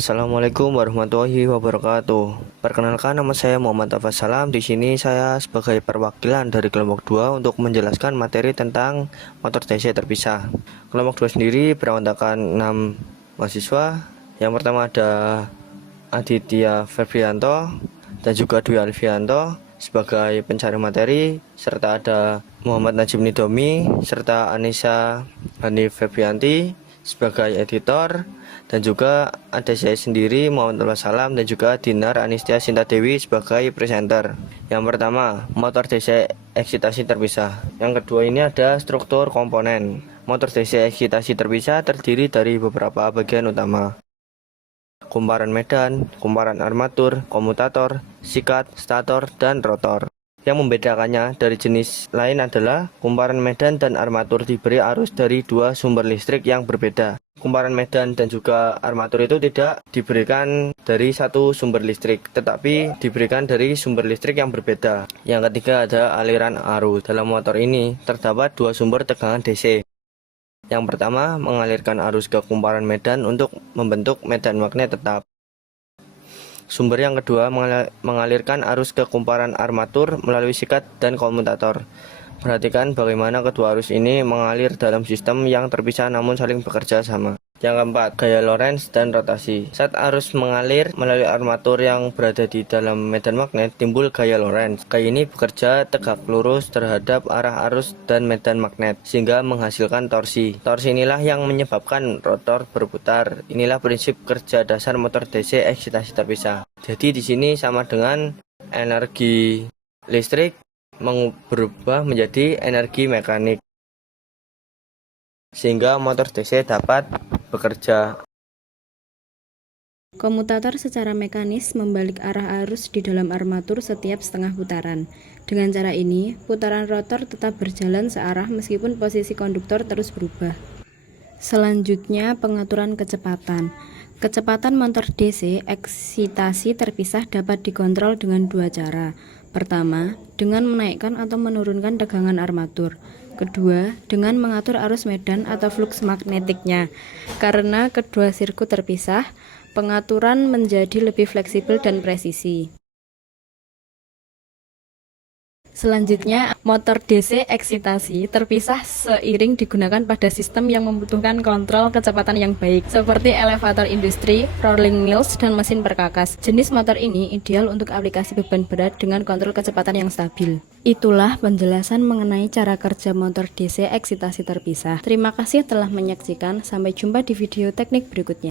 Assalamualaikum warahmatullahi wabarakatuh. Perkenalkan, nama saya Muhammad Afas Salam. Di sini saya sebagai perwakilan dari kelompok 2 untuk menjelaskan materi tentang motor DC terpisah. Kelompok 2 sendiri beranggotakan 6 mahasiswa. Yang pertama ada Aditya Febrianto dan juga Dwi Alfianto sebagai pencari materi, serta ada Muhammad Najib Nidomi serta Anissa Hanif Febrianti sebagai editor, dan juga ada saya sendiri Muhammad Alfa Salam dan juga Dinar Anistia Sinta Dewi sebagai presenter. Yang pertama, motor DC eksitasi terpisah. Yang kedua ini ada struktur komponen. Motor DC eksitasi terpisah terdiri dari beberapa bagian utama: kumparan medan, kumparan armatur, komutator, sikat, stator, dan rotor. Yang membedakannya dari jenis lain adalah kumparan medan dan armatur diberi arus dari dua sumber listrik yang berbeda. Kumparan medan dan juga armatur itu tidak diberikan dari satu sumber listrik, tetapi diberikan dari sumber listrik yang berbeda. Yang ketiga ada aliran arus. Dalam motor ini terdapat dua sumber tegangan DC. Yang pertama mengalirkan arus ke kumparan medan untuk membentuk medan magnet tetap. Sumber yang kedua mengalirkan arus ke kumparan armatur melalui sikat dan komutator. Perhatikan bagaimana kedua arus ini mengalir dalam sistem yang terpisah namun saling bekerja sama. Yang keempat, gaya Lorentz dan rotasi. Saat arus mengalir melalui armatur yang berada di dalam medan magnet, timbul gaya Lorentz. Gaya ini bekerja tegak lurus terhadap arah arus dan medan magnet, sehingga menghasilkan torsi. Torsi inilah yang menyebabkan rotor berputar. Inilah prinsip kerja dasar motor DC eksitasi terpisah. Jadi di sini sama dengan energi listrik berubah menjadi energi mekanik, sehingga motor DC dapat bekerja. Komutator secara mekanis membalik arah arus di dalam armatur setiap setengah putaran. Dengan cara ini, putaran rotor tetap berjalan searah meskipun posisi konduktor terus berubah. Selanjutnya, pengaturan kecepatan. Kecepatan motor DC eksitasi terpisah dapat dikontrol dengan dua cara. Pertama, dengan menaikkan atau menurunkan tegangan armatur. Kedua, dengan mengatur arus medan atau flux magnetiknya. Karena kedua sirkuit terpisah, pengaturan menjadi lebih fleksibel dan presisi. Selanjutnya, motor DC eksitasi terpisah seiring digunakan pada sistem yang membutuhkan kontrol kecepatan yang baik, seperti elevator industri, rolling mills, dan mesin perkakas. Jenis motor ini ideal untuk aplikasi beban berat dengan kontrol kecepatan yang stabil. Itulah penjelasan mengenai cara kerja motor DC eksitasi terpisah. Terima kasih telah menyaksikan. Sampai jumpa di video teknik berikutnya.